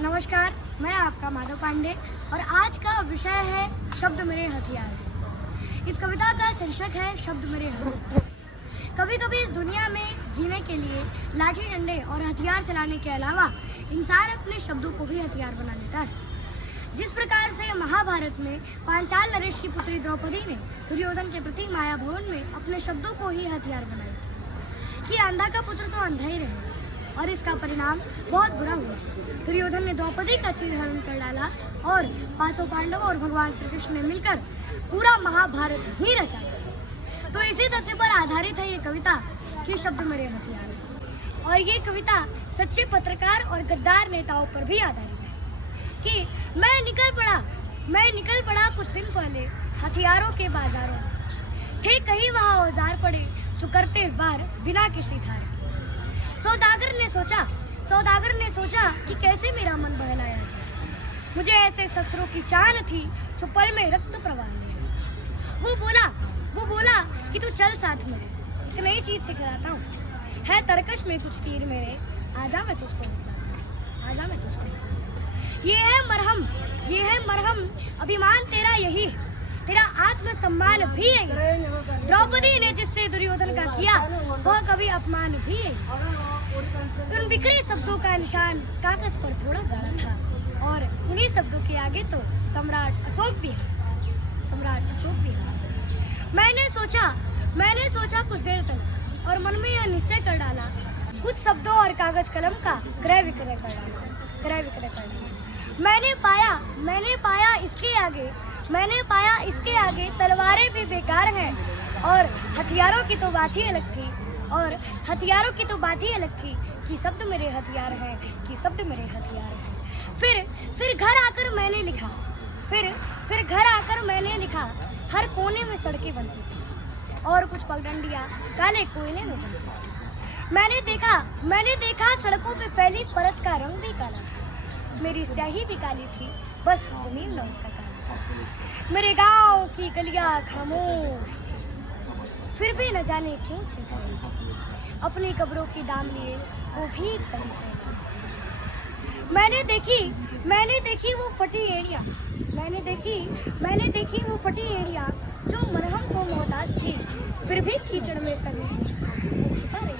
नमस्कार, मैं आपका माधव पांडे और आज का विषय है शब्द मेरे हथियार। इस कविता का शीर्षक है शब्द मेरे हथियार। कभी कभी इस दुनिया में जीने के लिए लाठी डंडे और हथियार चलाने के अलावा इंसान अपने शब्दों को भी हथियार बना लेता है। जिस प्रकार से महाभारत में पांचाल नरेश की पुत्री द्रौपदी ने दुर्योधन के प्रति माया भवन में अपने शब्दों को ही हथियार बनाए थे कि अंधा का पुत्र तो अंधा ही रहे, और इसका परिणाम बहुत बुरा हुआ। दुर्योधन ने द्रौपदी का चीरहरण कर डाला और पांचों पांडवों और भगवान श्री कृष्ण ने मिलकर पूरा महाभारत ही रचा। तो इसी तथ्य पर आधारित है ये कविता कि शब्द मेरे हथियार है। और ये कविता सच्चे पत्रकार और गद्दार नेताओं पर भी आधारित है कि मैं निकल पड़ा कुछ दिन पहले हथियारों के बाजारों में। थे कहीं वहाँ औजार पड़े जो करते वार बिना किसी धार। सौदागर ने सोचा कि कैसे मेरा मन बहलाया जाए। मुझे ऐसे शस्त्रों की चाह थी जो पल में रक्त प्रवाह ले। वो बोला कि तू चल साथ मेरे, एक नई चीज सिखलाता हूँ। है तरकश में कुछ तीर मेरे, आजा मैं तुझको ये है मरहम, अभिमान तेरा यही है, तेरा आत्मसम्मान भी है। द्रौपदी ने जिससे दुर्योधन का किया वह कभी अपमान भी है। उन बिखरे शब्दों का निशान कागज पर थोड़ा गाढ़ा था और इन्हीं शब्दों के आगे तो सम्राट अशोक भी है। मैंने सोचा कुछ देर तक और मन में यह निश्चय कर डाला, कुछ शब्दों और कागज कलम का क्रय विक्रय कर डाला। मैंने पाया इसके आगे तलवारें भी बेकार हैं और हथियारों की तो बात ही अलग थी कि शब्द मेरे हथियार हैं। फिर घर आकर मैंने लिखा हर कोने में सड़कें बनती थी और कुछ पगडंडियां काले कोयले में जलती थी। मैंने देखा सड़कों पे फैली परत का रंग भी काला था। मेरी स्याही भी काली थी, बस जमीन न उसका काला था। मेरे गांव की गलियां खामोश थी, फिर भी न जाने क्यों छिपा रही थी। अपनी कब्रों की दाम लिए वो भीख सही से मैंने देखी वो फटी एड़ियां जो मरहम को मोहताज थी, फिर भी कीचड़ में सभी छिपा रही थी।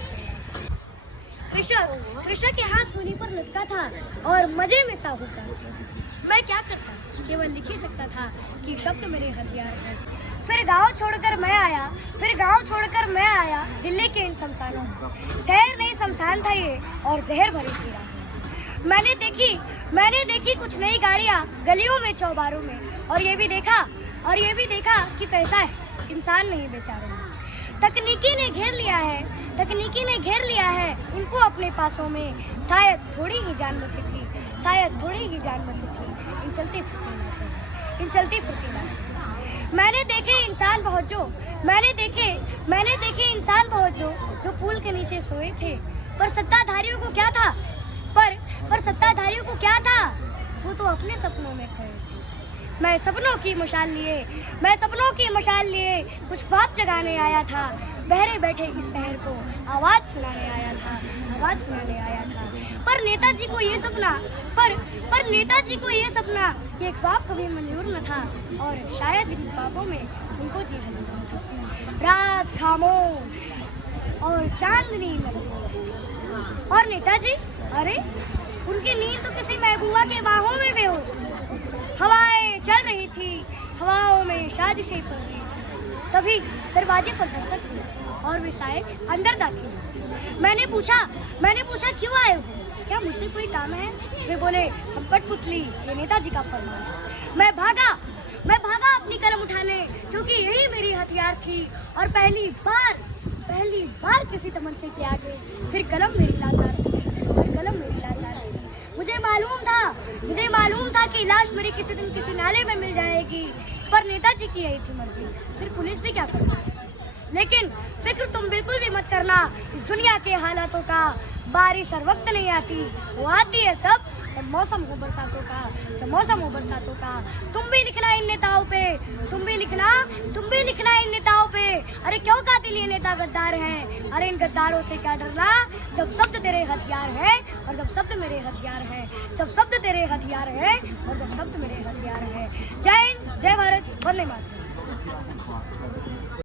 कृषक यहाँ सूली पर लटका था और मजे में साहूकार थे। मैं क्या करता, केवल लिख ही सकता था कि शब्द मेरे हथियार हैं। फिर गांव छोड़कर मैं आया दिल्ली के इन शमशानों में। शहर नहीं शमशान था ये और जहर भरी थी राह। मैंने देखी कुछ नई गाड़ियां गलियों में चौबारों में, और ये भी देखा कि पैसा है, इंसान नहीं बेचारों में। तकनीकी ने घेर लिया है इनको अपने पासों में। शायद थोड़ी ही जान बची थी इन चलती फुर्तीला से। मैंने देखे इंसान बहुत जो पुल के नीचे सोए थे, पर सत्ताधारियों को क्या था वो तो अपने सपनों में खोए थे। मैं सपनों की मशाल लिए कुछ ख्वाब जगाने आया था। बहरे बैठे इस शहर को आवाज सुनाने आया था। पर नेताजी को ये सपना ये ख्वाब कभी मंजूर न था, और शायद इन ख्वाबों में उनको जी रहा था। रात खामोश और चांदनी मदहोश थी, और नेताजी, अरे उनकी नींद तो किसी महबूबा के बाहों में बेहोश थी। हवाएं चल रही थी, हवाओं में साजिशें पड़ रही थी। तभी दरवाजे पर दस्तक हुई और वे साए अंदर दाखिल हुए। मैंने पूछा क्यों आए हो, क्या मुझसे कोई काम है? वे बोले, हम कठपुतली, ये नेताजी का फरमान है। मैं भागा अपनी कलम उठाने, क्योंकि यही मेरी हथियार थी। और पहली बार किसी तमंचे के आगे फिर कलम मेरी लाचार थी। मुझे मालूम था कि लाश मेरी किसी दिन किसी नाले में मिल जाएगी, पर नेताजी की यही थी मर्जी, फिर पुलिस भी क्या करना। लेकिन फिक्र तुम बिल्कुल भी मत करना इस दुनिया के हालातों का। बारिश हर वक्त नहीं आती, वो आती है तब सब मौसम हो बरसातों का, सब मौसम हो बरसातों का। तुम भी लिखना इन नेताओं पे, तुम भी लिखना इन नेताओं पे। अरे क्यों कातिल ये नेता गद्दार हैं, अरे इन गद्दारों से क्या डरना, जब शब्द तेरे हथियार है और जब शब्द मेरे हथियार है, जब शब्द तेरे हथियार है और जब शब्द मेरे हथियार है। जय हिंद, जय भारत, वंदे मातरम।